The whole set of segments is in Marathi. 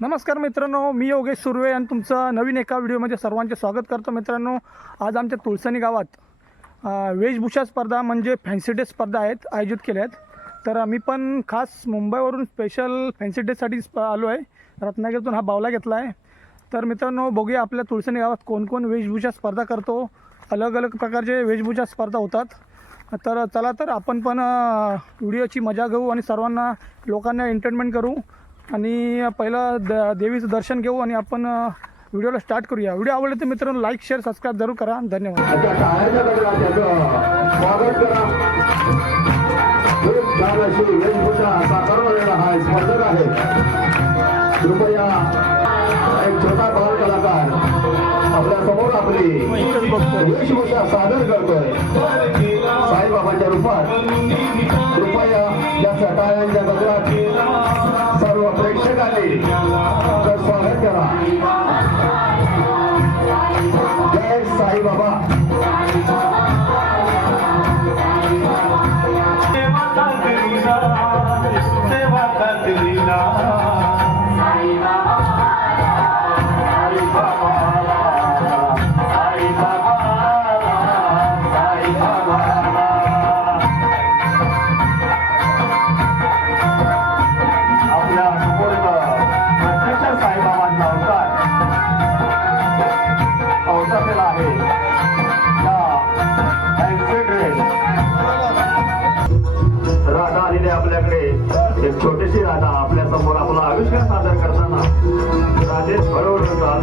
नमस्कार मित्रांनो मी योगेश सुर्वे आणि तुमचं नवीन एका व्हिडिओमध्ये सर्वांचे स्वागत करतो मित्रांनो. आज आमच्या तुळसणी गावात वेशभूषा स्पर्धा म्हणजे फॅन्सी डे स्पर्धा आहेत आयोजित केल्या आहेत. तर मी पण खास मुंबईवरून स्पेशल फॅन्सी डेसाठी स्प आलो आहे रत्नागिरीतून हा बावला घेतला आहे तर मित्रांनो बघूया आपल्या तुळसणी गावात कोण कोण वेशभूषा स्पर्धा करतो. अलग अलग प्रकारचे वेशभूषा स्पर्धा होतात. तर चला तर आपण पण व्हिडिओची मजा घेऊ आणि सर्वांना लोकांना एंटरटेनमेंट करू. आणि पहिलं द देवीचं दर्शन घेऊ आणि आपण व्हिडिओला स्टार्ट करूया. व्हिडिओ आवडले तर मित्रांनो लाईक शेअर सबस्क्राईब जरूर करा. धन्यवाद. स्पर्धक आहे. कृपया एक छोटा बाल कलाकार आपल्यासमोर आपली वेशभूषा सादर करतोय. राधा आपल्यासमोर आपला आविष्कार सादर करताना राजेश बरोबर होतात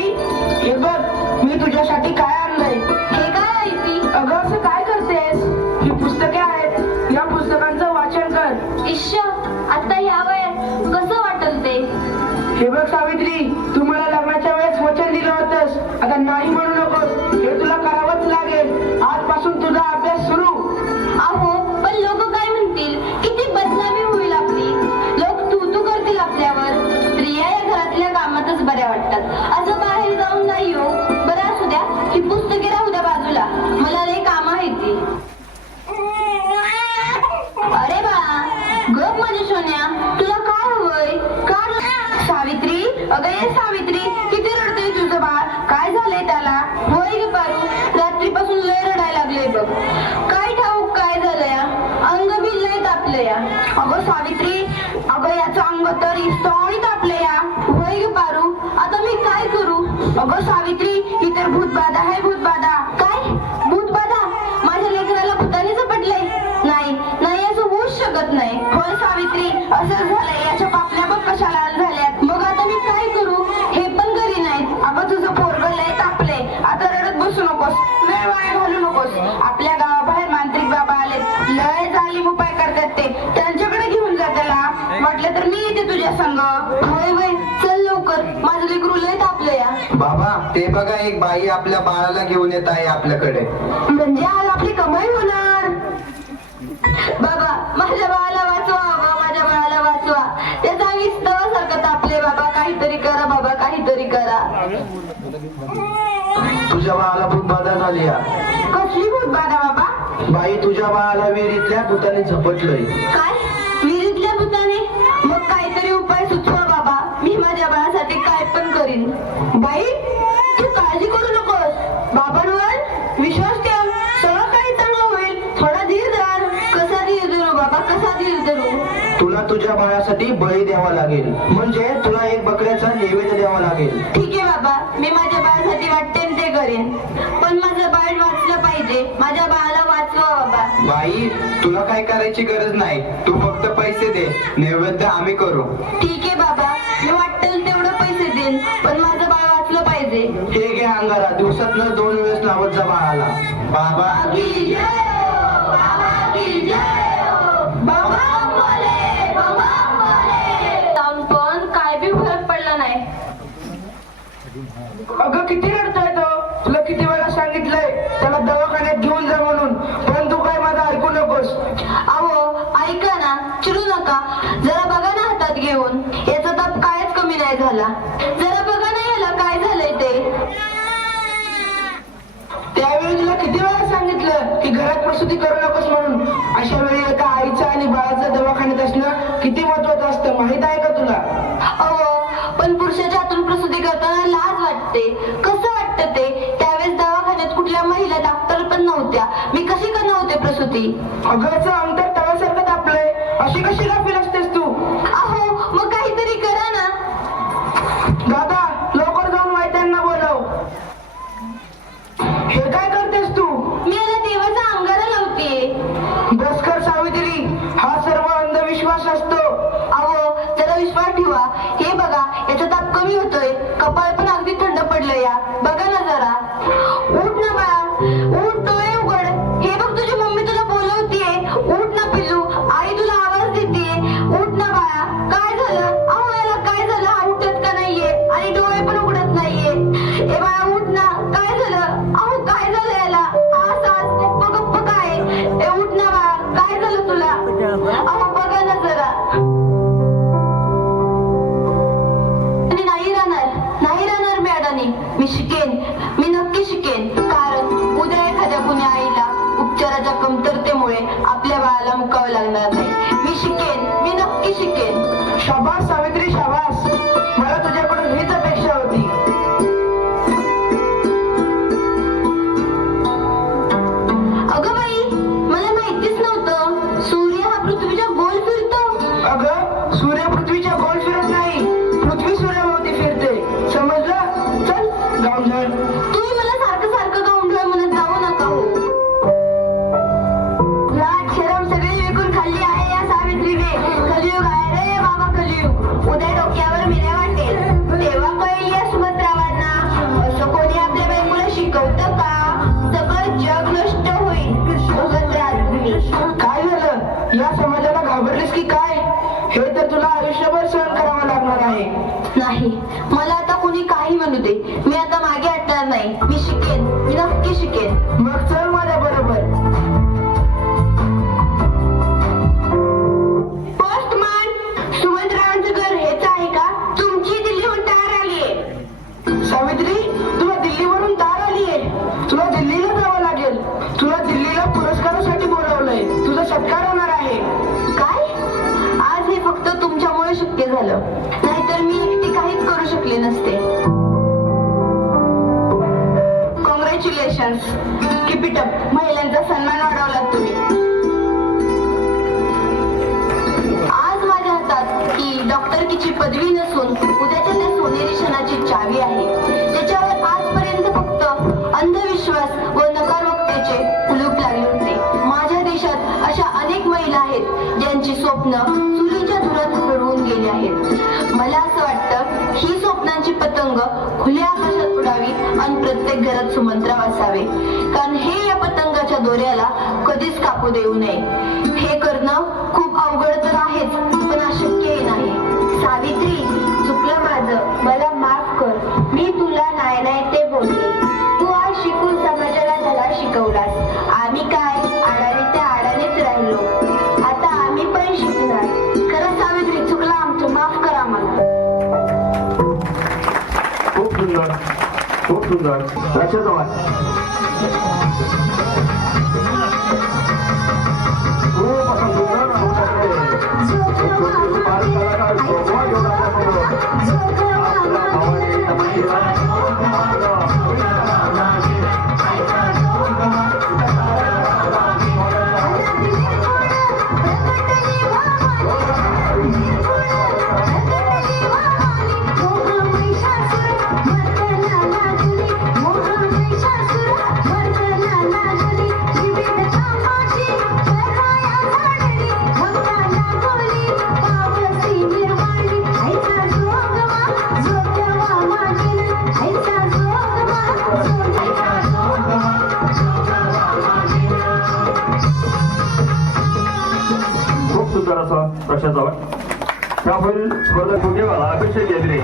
हे बघ मी तुझ्यासाठी काय अगं सावित्री अगं याचं अंग तर इस्तवणी तापलं या. होय ग पारू आता मी काय करू? अगं सावित्री ही तर भूतबाधा आहे भूतबाधा. काय? भूतबाधा? माझ्या लेकराला भूताने झपटले नाही नाही असं होऊच शकत नाही. होय सावित्री असं झालंय. याच्या बाई आपल्या बाळाला घेऊन येत आहे आपल्याकडे. म्हणजे आज आपली कमाई होणार? बाबा माझ्या बाळाला वाचवा बाबा माझ्या बाळाला वाचवा. त्याचा विस्तव सारखं तापले बाबा काहीतरी करा बाबा काहीतरी करा. तुझ्या बाळाला भूत बाधा झाली कसली भूत बाधा बाबा? बाई तुझ्या बाळाला विहिरीतल्या भूताने झपटलंय. काय? विहिरीतल्या भूताने? मग काहीतरी उपाय सुचवा बाबा. मी माझ्या बाळासाठी काय पण करीन. बाई तू काळजी करू नकोस बाबांवर विश्वास ठेव सगळं काही चांगलं होईल थोडा धीर धर कसा धीर धरू बाबा कसा धीर धरू तुला तुझ्या बाळासाठी बळी द्यावा लागेल. म्हणजे तुला एक बकऱ्याचा नैवेद्य द्यावा लागेल. ठीक आहे बाबा मी माझ्या बाळासाठी वाटते ते करेन. पण माझं बाळ वाचलं पाहिजे. माझ्या बाळाला वाचवा बाबा. बाई तुला काय करायची गरज नाही. तू फक्त पैसे दे. नैवेद्य आम्ही करू. ठीक आहे बाबा मी वाटेल तेवढं पैसे देईन पण माझं बाळ वाचलं पाहिजे. हे घे अंगारा दिवसातनं दोन वेळेस लावत जा बाळाला. बाबा पण काय बी फरक पडला नाही अगं किती रडतोय तो? तुला किती वेळा सांगितलंय त्याला दवाखान्यात घेऊन जा म्हणून. पण तू काय माझं ऐकू नकोस. अहो ऐका ना चिडू नका. जरा बघा ना हातात घेऊन. याचा ताप कायच कमी नाही झाला. जरा बघा ना याला काय झालंय ते. त्यावेळी तुला किती वेळा सांगितलं की घरात प्रसूती करू नकोस म्हणून? अशा वेळी एका आईचं आणि बाळाचं दवाखान्यात असणं किती महत्वाचं असतं माहीत आहे का तुला? अहो पण पुरुषाच्या हातून प्रसूती करताना होती. अगरचं अंतर तव्यासारखं तापलंय अशी कशी गाफील Michigan. काय झालं? या समाजाला घाबरलीस की काय? हे तर तुला आयुष्यभर सहन करावं लागणार आहे. नाही. मला आता कोणी काही म्हणू दे. मी आता मागे हटणार नाही. मी शिकेन. मी नक्की शिकेन. मग चल माझ्या बरोबर. नसते. कॉंग्रॅच्युलेशन्स किपिटअप महिलांचा सन्मान वाढवला तुम्ही. आज माझ्या हातात की डॉक्टरकीची पदवी नसून ही पतंग खुल्या आकाशात उडावी आणि प्रत्येक घरात सुमंत्राव असावे कारण हे या पतंगाच्या दोऱ्याला कधीच कापू देऊ नये. हे करणं खूप अवघड तर आहेच पण अशक्यही नाही. सावित्री चुकलं माझं. मला माफ कर. मी तुला नाही त्यापुढील स्पर्धक बुकेवाला अभिषेक गेंद्रे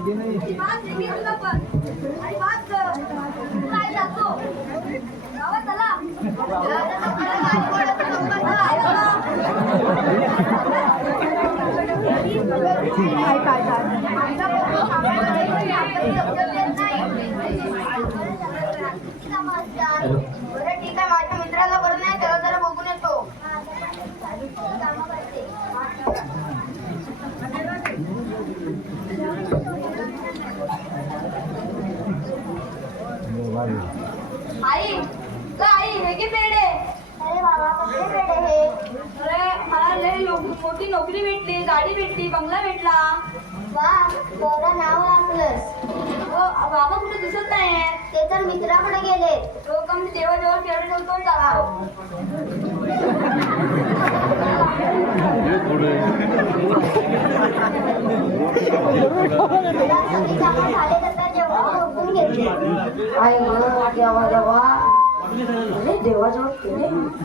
बरं नाही. बघून येतो आई ग आई हे की पेढे अरे बाबा कसले पेढे हे? अरे मला लय मोठी नोकरी भेटली गाडी भेटली बंगला भेटला. वा बरं नाव आपलंच हो बाबा कुठे दिसत नाही ते तर मित्राकडे गेले. तो कम देवाजवळ खेळत होतो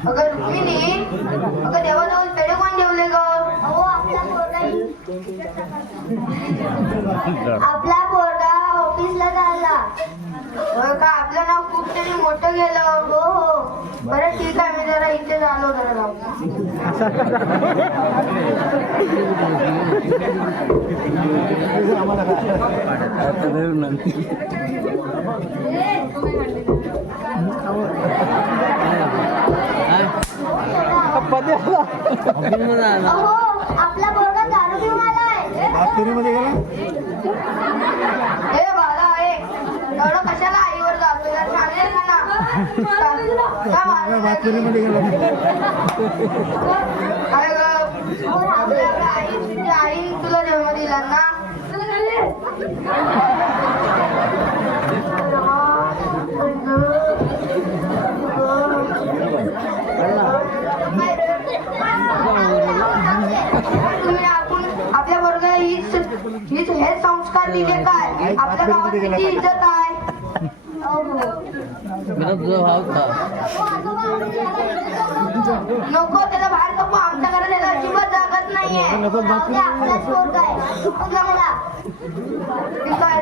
अगं रुक्मिणी अगं देवाजवळ पेढे कोण जेवले ग आपला पोरगा आपला पोरगा ऑफिसला चालला हो का आपलं नाव खूप तरी मोठं गेलं हो हो बरं ठीक आहे मी जरा इथे झालो जरा जाऊ अहो आपला पोरगा दारू पिऊन आलाय. ए बाला ए. एवढं कशाला आईवर जातो जरा सांगेल का ना? का मारलं? काय ग आपल्या आई तुझी आई तुला जन्म दिला ना तुम्ही आपण आपल्या वर्गाला हीच हीच संस्कार दिले काय आपल्या गावात किती इज्जत आहे. नको त्याला बाहेर नको. आमच्या घरात त्याला अजिबात जागत नाहीये. आपलाच पोरगा आहे. तुझा मला. ठीक आहे.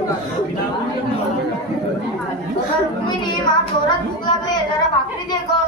रुक्मिणी मला जोरात भूक लागले जरा भाकरी दे ग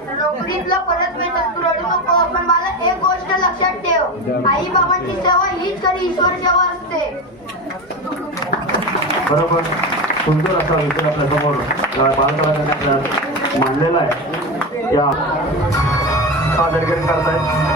नोकरीतला परत मिळतात. तू रडू नको पण मला एक गोष्ट लक्षात ठेव. आई बाबांची सेवा हीच खरी ईश्वर सेवा असते. बरोबर. सुंदर असा विषय आपल्यासमोर बालकलाकारांनी आपल्या मांडलेला आहे. या. सादरीकरण करतायत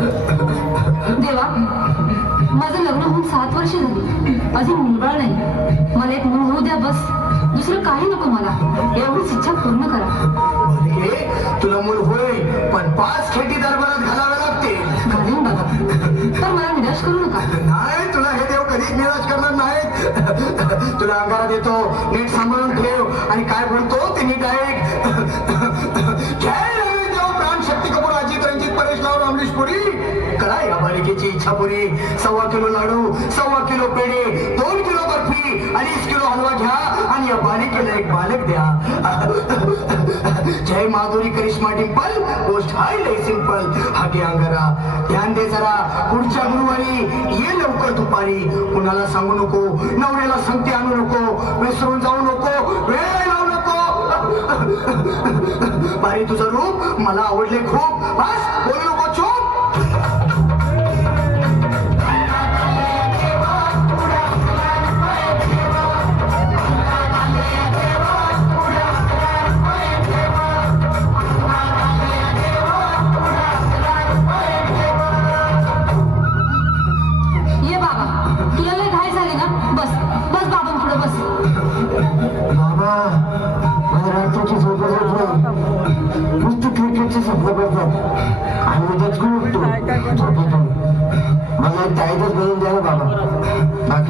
देवा माझं लग्न होऊन सात वर्ष झाली. अजून मुलबाळ नाही. मला एक मूल होऊ द्या बस. दुसरं काही नको मला. एवढीच इच्छा पूर्ण करा. तुला मूल होय पण पाच खेटी दरबारात घालावे घालीन बघा पण मला निराश करू नका. नाही तुला हे देव कधीच निराश करणार नाहीत. तुला अंगारा देतो नीट सांभाळून ठेव. आणि काय बोलतो ते नीट ऐक. अजित रंजित परेश राव अमरीश पुरी. करा या बालिकेची इच्छा पुरी. सव्वा किलो लाडू सव्वा किलो पेढे दोन किलो बर्फी अडीच किलो हलवा घ्या आणि या बालिकेला एक बालक द्या. जय माधुरी करिश्मा डिंपल गोष्ट हाय लय सिंपल हाके अंगारा. ध्यान दे जरा पुढच्या गुरुवारी ये लवकर दुपारी. कुणाला सांगू नको नवऱ्याला संगती आणू नको विसरून जाऊ नको. वेळ भारी तुझं रूप मला आवडले खूप. बस बोलू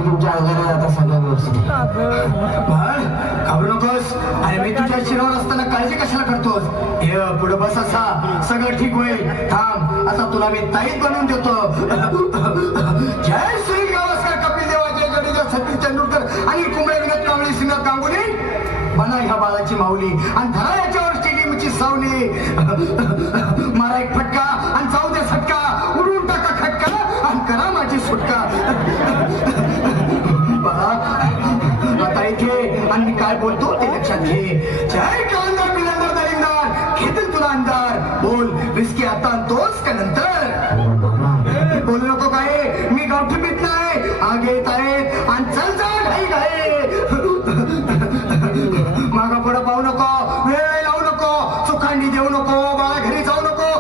बाकी तुमच्या अंगाने आता सगळं व्यवस्थित घाबरू नकोस. अरे मी तुझ्या शिरावर असताना काळजी कशाला करतोस? हे पुढे बस असा. सगळं ठीक होईल. थांब. आता तुला मी ताईत बनवून देतो. जय श्री गावस्कर कपिल देवाच्या जडेजा सतीश तेंडुलकर. आणि कुंबळे विनोद कांबळे सिंह गांगुली बना ह्या बाळाची माऊली. आणि धरा याच्यावर स्टेडियमची सावली. मारा एक फटका आणि जाऊ दे सटका. उडून टाका खटका आणि करा माझी सुटका. बोलतो ते लक्षात घे. जय कांदा पिलांदर दलिंदार घेतील तुला तुला अंधार. बोल विस्की आता आणतोस का नंतर. बोलू नको काय मी गावठी पित नाही आग येत आहेत आणि चल चल घाई घाई मागा पुढं पाहू नको. वेळ लावू नको. चुखांडी देऊ नको. बाळा घरी जाऊ नको.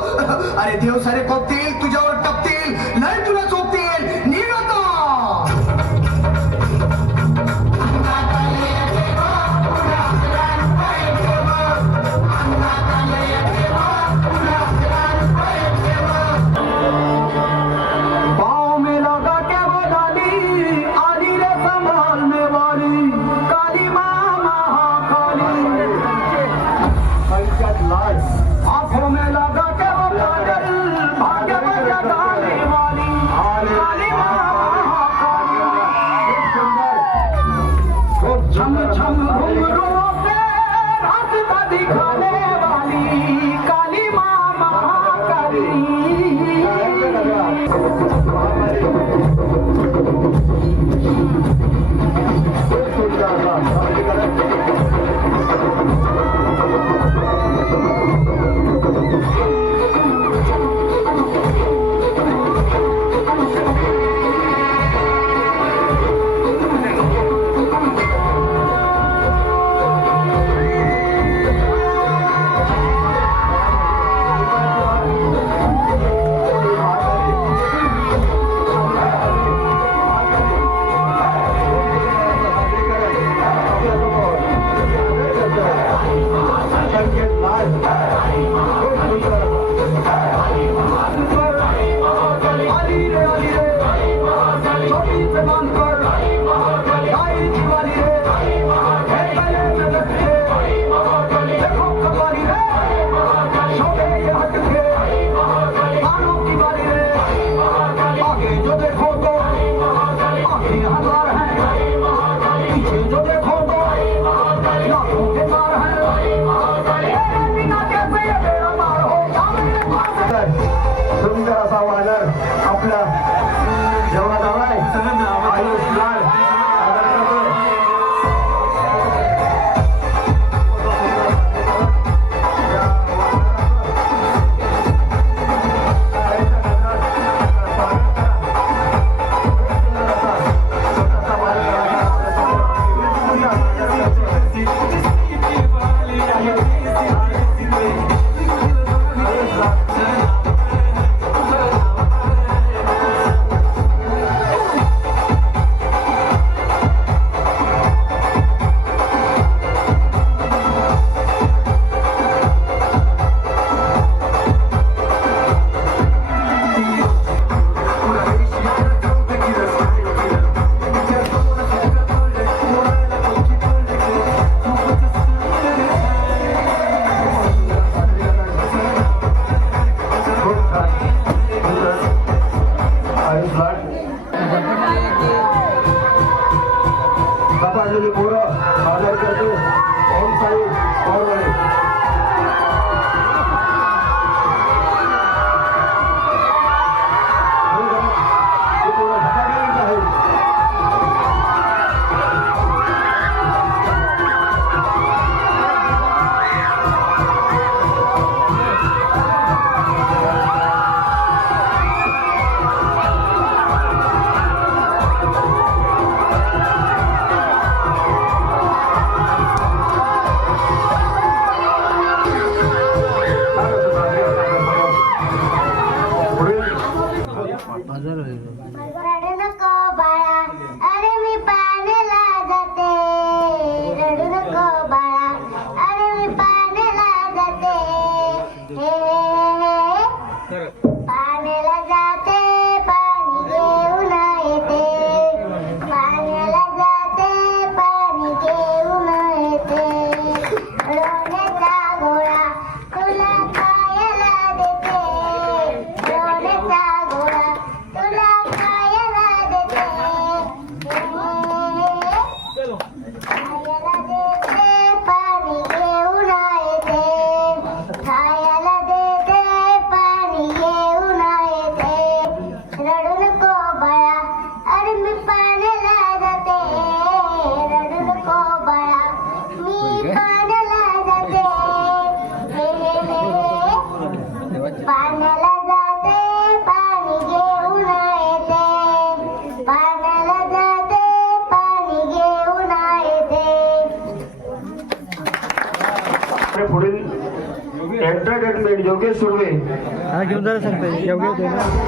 अरे देव सारे कोपतील घेऊन सांगता येईल माझी